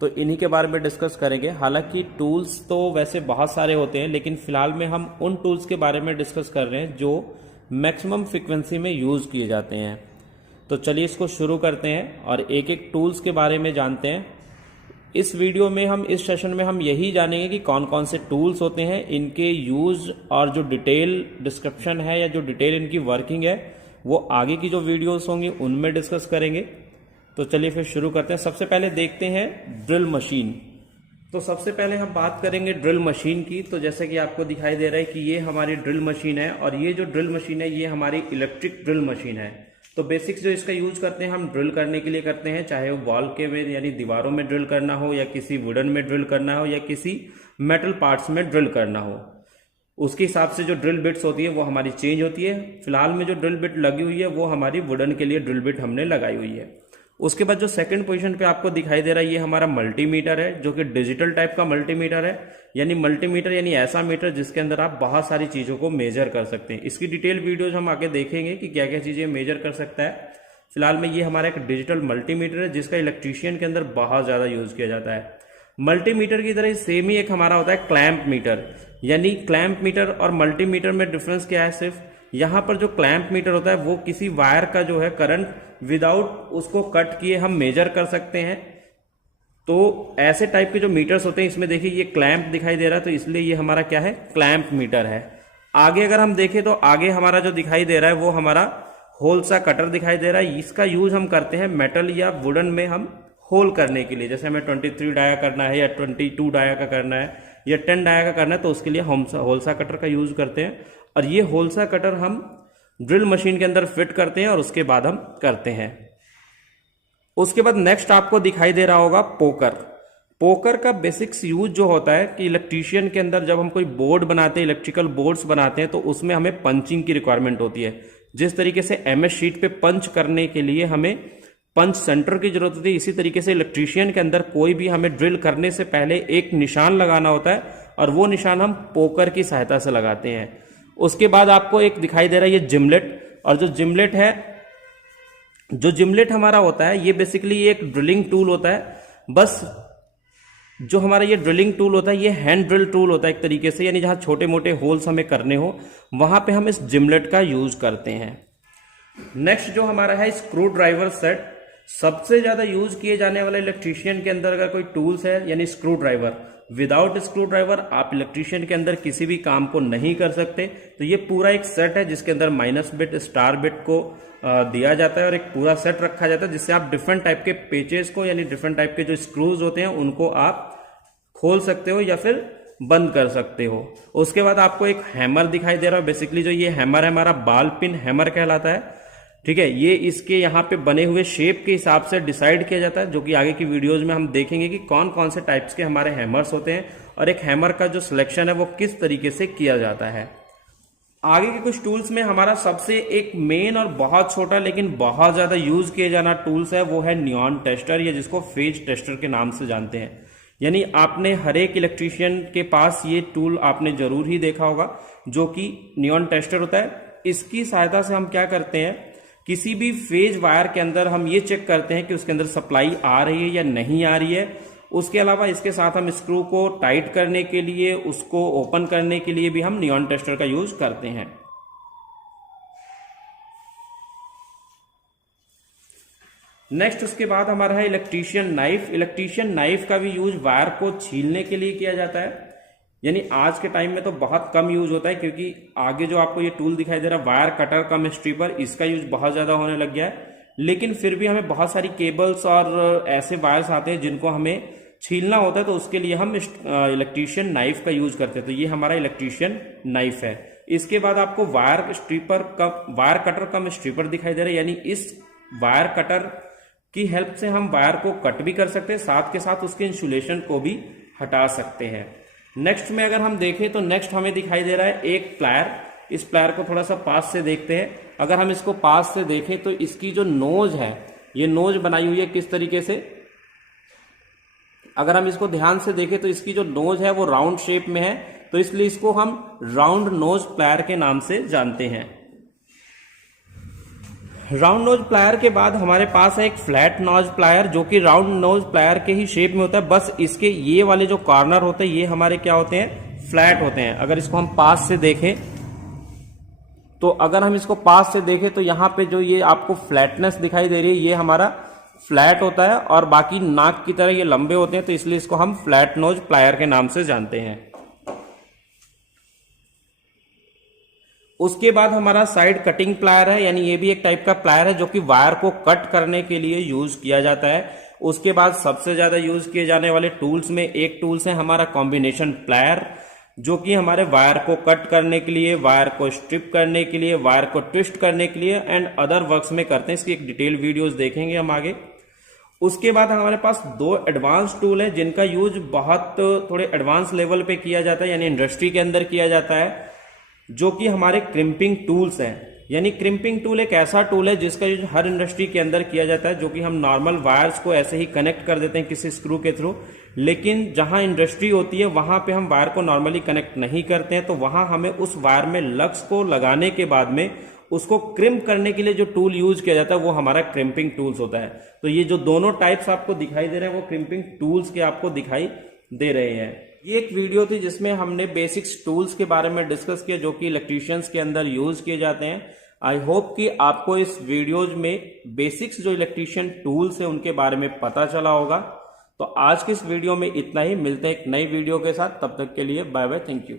तो इन्हीं के बारे में डिस्कस करेंगे। हालांकि टूल्स तो वैसे बहुत सारे होते हैं, लेकिन फिलहाल में हम उन टूल्स के बारे में डिस्कस कर रहे हैं जो मैक्सिमम फ्रिक्वेंसी में यूज़ किए जाते हैं। तो चलिए इसको शुरू करते हैं और एक एक टूल्स के बारे में जानते हैं। इस वीडियो में हम इस सेशन में हम यही जानेंगे कि कौन कौन से टूल्स होते हैं, इनके यूज़ और जो डिटेल डिस्क्रिप्शन है या जो डिटेल इनकी वर्किंग है वो आगे की जो वीडियोस होंगी उनमें डिस्कस करेंगे। तो चलिए फिर शुरू करते हैं। सबसे पहले देखते हैं ड्रिल मशीन। तो सबसे पहले हम बात करेंगे ड्रिल मशीन की। तो जैसे कि आपको दिखाई दे रहा है कि ये हमारी ड्रिल मशीन है और ये जो ड्रिल मशीन है ये हमारी इलेक्ट्रिक ड्रिल मशीन है। तो बेसिक्स जो इसका यूज करते हैं हम ड्रिल करने के लिए करते हैं, चाहे वो वॉल के में यानी दीवारों में ड्रिल करना हो या किसी वुडन में ड्रिल करना हो या किसी मेटल पार्ट्स में ड्रिल करना हो। उसके हिसाब से जो ड्रिल बिट्स होती है वो हमारी चेंज होती है। फिलहाल में जो ड्रिल बिट लगी हुई है वो हमारी वुडन के लिए ड्रिल बिट हमने लगाई हुई है। उसके बाद जो सेकंड पोजीशन पे आपको दिखाई दे रहा है ये हमारा मल्टीमीटर है, जो कि डिजिटल टाइप का मल्टीमीटर है। यानी मल्टीमीटर यानी ऐसा मीटर जिसके अंदर आप बहुत सारी चीजों को मेजर कर सकते हैं। इसकी डिटेल वीडियोज हम आगे देखेंगे कि क्या क्या चीजें मेजर कर सकता है। फिलहाल में ये हमारा एक डिजिटल मल्टीमीटर है जिसका इलेक्ट्रीशियन के अंदर बहुत ज्यादा यूज किया जाता है। मल्टीमीटर की तरह सेम ही एक हमारा होता है क्लैंप मीटर। यानी क्लैंप मीटर और मल्टीमीटर में डिफरेंस क्या है, सिर्फ यहां पर जो क्लैंप मीटर होता है वो किसी वायर का जो है करंट विदाउट उसको कट किए हम मेजर कर सकते हैं। तो ऐसे टाइप के जो मीटर्स होते हैं इसमें देखिए ये क्लैंप दिखाई दे रहा है, तो इसलिए ये हमारा क्या है, क्लैंप मीटर है। आगे अगर हम देखें तो आगे हमारा जो दिखाई दे रहा है वो हमारा होल सा कटर दिखाई दे रहा है। इसका यूज हम करते हैं मेटल या वुडन में हम होल करने के लिए। जैसे हमें 23 डाया करना है या 22 डाया का करना है या 10 डाया का करना है तो उसके लिए हम होलसा कटर का यूज करते हैं। और ये होलसा कटर हम ड्रिल मशीन के अंदर फिट करते हैं और उसके बाद हम करते हैं। उसके बाद नेक्स्ट आपको दिखाई दे रहा होगा पोकर। पोकर का बेसिक्स यूज जो होता है कि इलेक्ट्रीशियन के अंदर जब हम कोई बोर्ड बनाते हैं, इलेक्ट्रिकल बोर्ड्स बनाते हैं, तो उसमें हमें पंचिंग की रिक्वायरमेंट होती है। जिस तरीके से एमएस शीट पे पंच करने के लिए हमें पंच सेंटर की जरूरत होती है, इसी तरीके से इलेक्ट्रीशियन के अंदर कोई भी हमें ड्रिल करने से पहले एक निशान लगाना होता है और वो निशान हम पोकर की सहायता से लगाते हैं। उसके बाद आपको एक दिखाई दे रहा है ये जिमलेट। और जो जिमलेट है, जो जिमलेट हमारा होता है ये बेसिकली एक ड्रिलिंग टूल होता है। बस जो हमारा ये ड्रिलिंग टूल होता है ये हैंड ड्रिल टूल होता है एक तरीके से, यानी जहां छोटे मोटे होल्स हमें करने हो वहां पे हम इस जिमलेट का यूज करते हैं। नेक्स्ट जो हमारा है स्क्रू ड्राइवर सेट। सबसे ज्यादा यूज किए जाने वाला इलेक्ट्रीशियन के अंदर अगर कोई टूल्स है यानी screw driver. Without screw driver आप इलेक्ट्रीशियन के अंदर किसी भी काम को नहीं कर सकते। तो ये पूरा एक सेट है जिसके अंदर माइनस बिट, स्टार बिट को दिया जाता है और एक पूरा सेट रखा जाता है जिससे आप डिफरेंट टाइप के पेचेस को यानी डिफरेंट टाइप के जो स्क्रूज होते हैं उनको आप खोल सकते हो या फिर बंद कर सकते हो। उसके बाद आपको एक हैमर दिखाई दे रहा है। बेसिकली जो ये हैमर है हमारा बॉल पिन हैमर कहलाता है। ठीक है, ये इसके यहाँ पे बने हुए शेप के हिसाब से डिसाइड किया जाता है, जो कि आगे की वीडियोज में हम देखेंगे कि कौन कौन से टाइप्स के हमारे हैमर्स होते हैं और एक हैमर का जो सिलेक्शन है वो किस तरीके से किया जाता है। आगे के कुछ टूल्स में हमारा सबसे एक मेन और बहुत छोटा लेकिन बहुत ज्यादा यूज किया जाना टूल्स है वो है नियॉन टेस्टर, या जिसको फेज टेस्टर के नाम से जानते हैं। यानी आपने हर एक इलेक्ट्रीशियन के पास ये टूल आपने जरूर ही देखा होगा, जो कि नियॉन टेस्टर होता है। इसकी सहायता से हम क्या करते हैं, किसी भी फेज वायर के अंदर हम ये चेक करते हैं कि उसके अंदर सप्लाई आ रही है या नहीं आ रही है। उसके अलावा इसके साथ हम स्क्रू को टाइट करने के लिए, उसको ओपन करने के लिए भी हम नियॉन टेस्टर का यूज करते हैं। नेक्स्ट उसके बाद हमारा है इलेक्ट्रीशियन नाइफ। इलेक्ट्रीशियन नाइफ का भी यूज वायर को छीलने के लिए किया जाता है। यानी आज के टाइम में तो बहुत कम यूज होता है, क्योंकि आगे जो आपको ये टूल दिखाई दे रहा है वायर कटर कम स्ट्रिपर, इसका यूज बहुत ज्यादा होने लग गया है। लेकिन फिर भी हमें बहुत सारी केबल्स और ऐसे वायर्स आते हैं जिनको हमें छीलना होता है, तो उसके लिए हम इलेक्ट्रीशियन नाइफ का यूज करते हैं। तो ये हमारा इलेक्ट्रीशियन नाइफ है। इसके बाद आपको वायर कटर कम स्ट्रिपर दिखाई दे रहा है। यानी इस वायर कटर की हेल्प से हम वायर को कट भी कर सकते हैं, साथ के साथ उसके इंसुलेशन को भी हटा सकते हैं। नेक्स्ट में अगर हम देखें तो नेक्स्ट हमें दिखाई दे रहा है एक प्लायर। इस प्लायर को थोड़ा सा पास से देखते हैं। अगर हम इसको पास से देखें तो इसकी जो नोज है, ये नोज बनाई हुई है किस तरीके से, अगर हम इसको ध्यान से देखें तो इसकी जो नोज है वो राउंड शेप में है, तो इसलिए इसको हम राउंड नोज प्लायर के नाम से जानते हैं। राउंड नोज प्लायर के बाद हमारे पास है एक फ्लैट नोज प्लायर, जो कि राउंड नोज प्लायर के ही शेप में होता है, बस इसके ये वाले जो कॉर्नर होते हैं ये हमारे क्या होते हैं, फ्लैट होते हैं। अगर इसको हम पास से देखें तो अगर हम इसको पास से देखें तो यहाँ पे जो ये आपको फ्लैटनेस दिखाई दे रही है ये हमारा फ्लैट होता है, और बाकी नाक की तरह ये लंबे होते हैं, तो इसलिए इसको हम फ्लैट नोज प्लायर के नाम से जानते हैं। उसके बाद हमारा साइड कटिंग प्लायर है, यानी ये भी एक टाइप का प्लायर है जो कि वायर को कट करने के लिए यूज किया जाता है। उसके बाद सबसे ज्यादा यूज किए जाने वाले टूल्स में एक टूल्स है हमारा कॉम्बिनेशन प्लायर, जो कि हमारे वायर को कट करने के लिए, वायर को स्ट्रिप करने के लिए, वायर को ट्विस्ट करने के लिए एंड अदर वर्क्स में करते हैं। इसकी एक डिटेल वीडियोस देखेंगे हम आगे। उसके बाद हमारे पास दो एडवांस टूल है जिनका यूज बहुत थोड़े एडवांस लेवल पे किया जाता है, यानी इंडस्ट्री के अंदर किया जाता है, जो कि हमारे क्रिम्पिंग टूल्स हैं। यानी क्रिम्पिंग टूल एक ऐसा टूल है जिसका यूज हर इंडस्ट्री के अंदर किया जाता है, जो कि हम नॉर्मल वायर्स को ऐसे ही कनेक्ट कर देते हैं किसी स्क्रू के थ्रू, लेकिन जहां इंडस्ट्री होती है वहां पे हम वायर को नॉर्मली कनेक्ट नहीं करते हैं, तो वहां हमें उस वायर में लग्स को लगाने के बाद में उसको क्रिम्प करने के लिए जो टूल यूज किया जाता है वो हमारा क्रिम्पिंग टूल्स होता है। तो ये जो दोनों टाइप्स आपको दिखाई दे रहे हैं वो क्रिम्पिंग टूल्स के आपको दिखाई दे रहे हैं। ये एक वीडियो थी जिसमें हमने बेसिक्स टूल्स के बारे में डिस्कस किया जो कि इलेक्ट्रीशियंस के अंदर यूज किए जाते हैं। आई होप कि आपको इस वीडियोज में बेसिक्स जो इलेक्ट्रीशियन टूल्स है उनके बारे में पता चला होगा। तो आज की इस वीडियो में इतना ही, मिलते हैं एक नई वीडियो के साथ, तब तक के लिए बाय बाय, थैंक यू।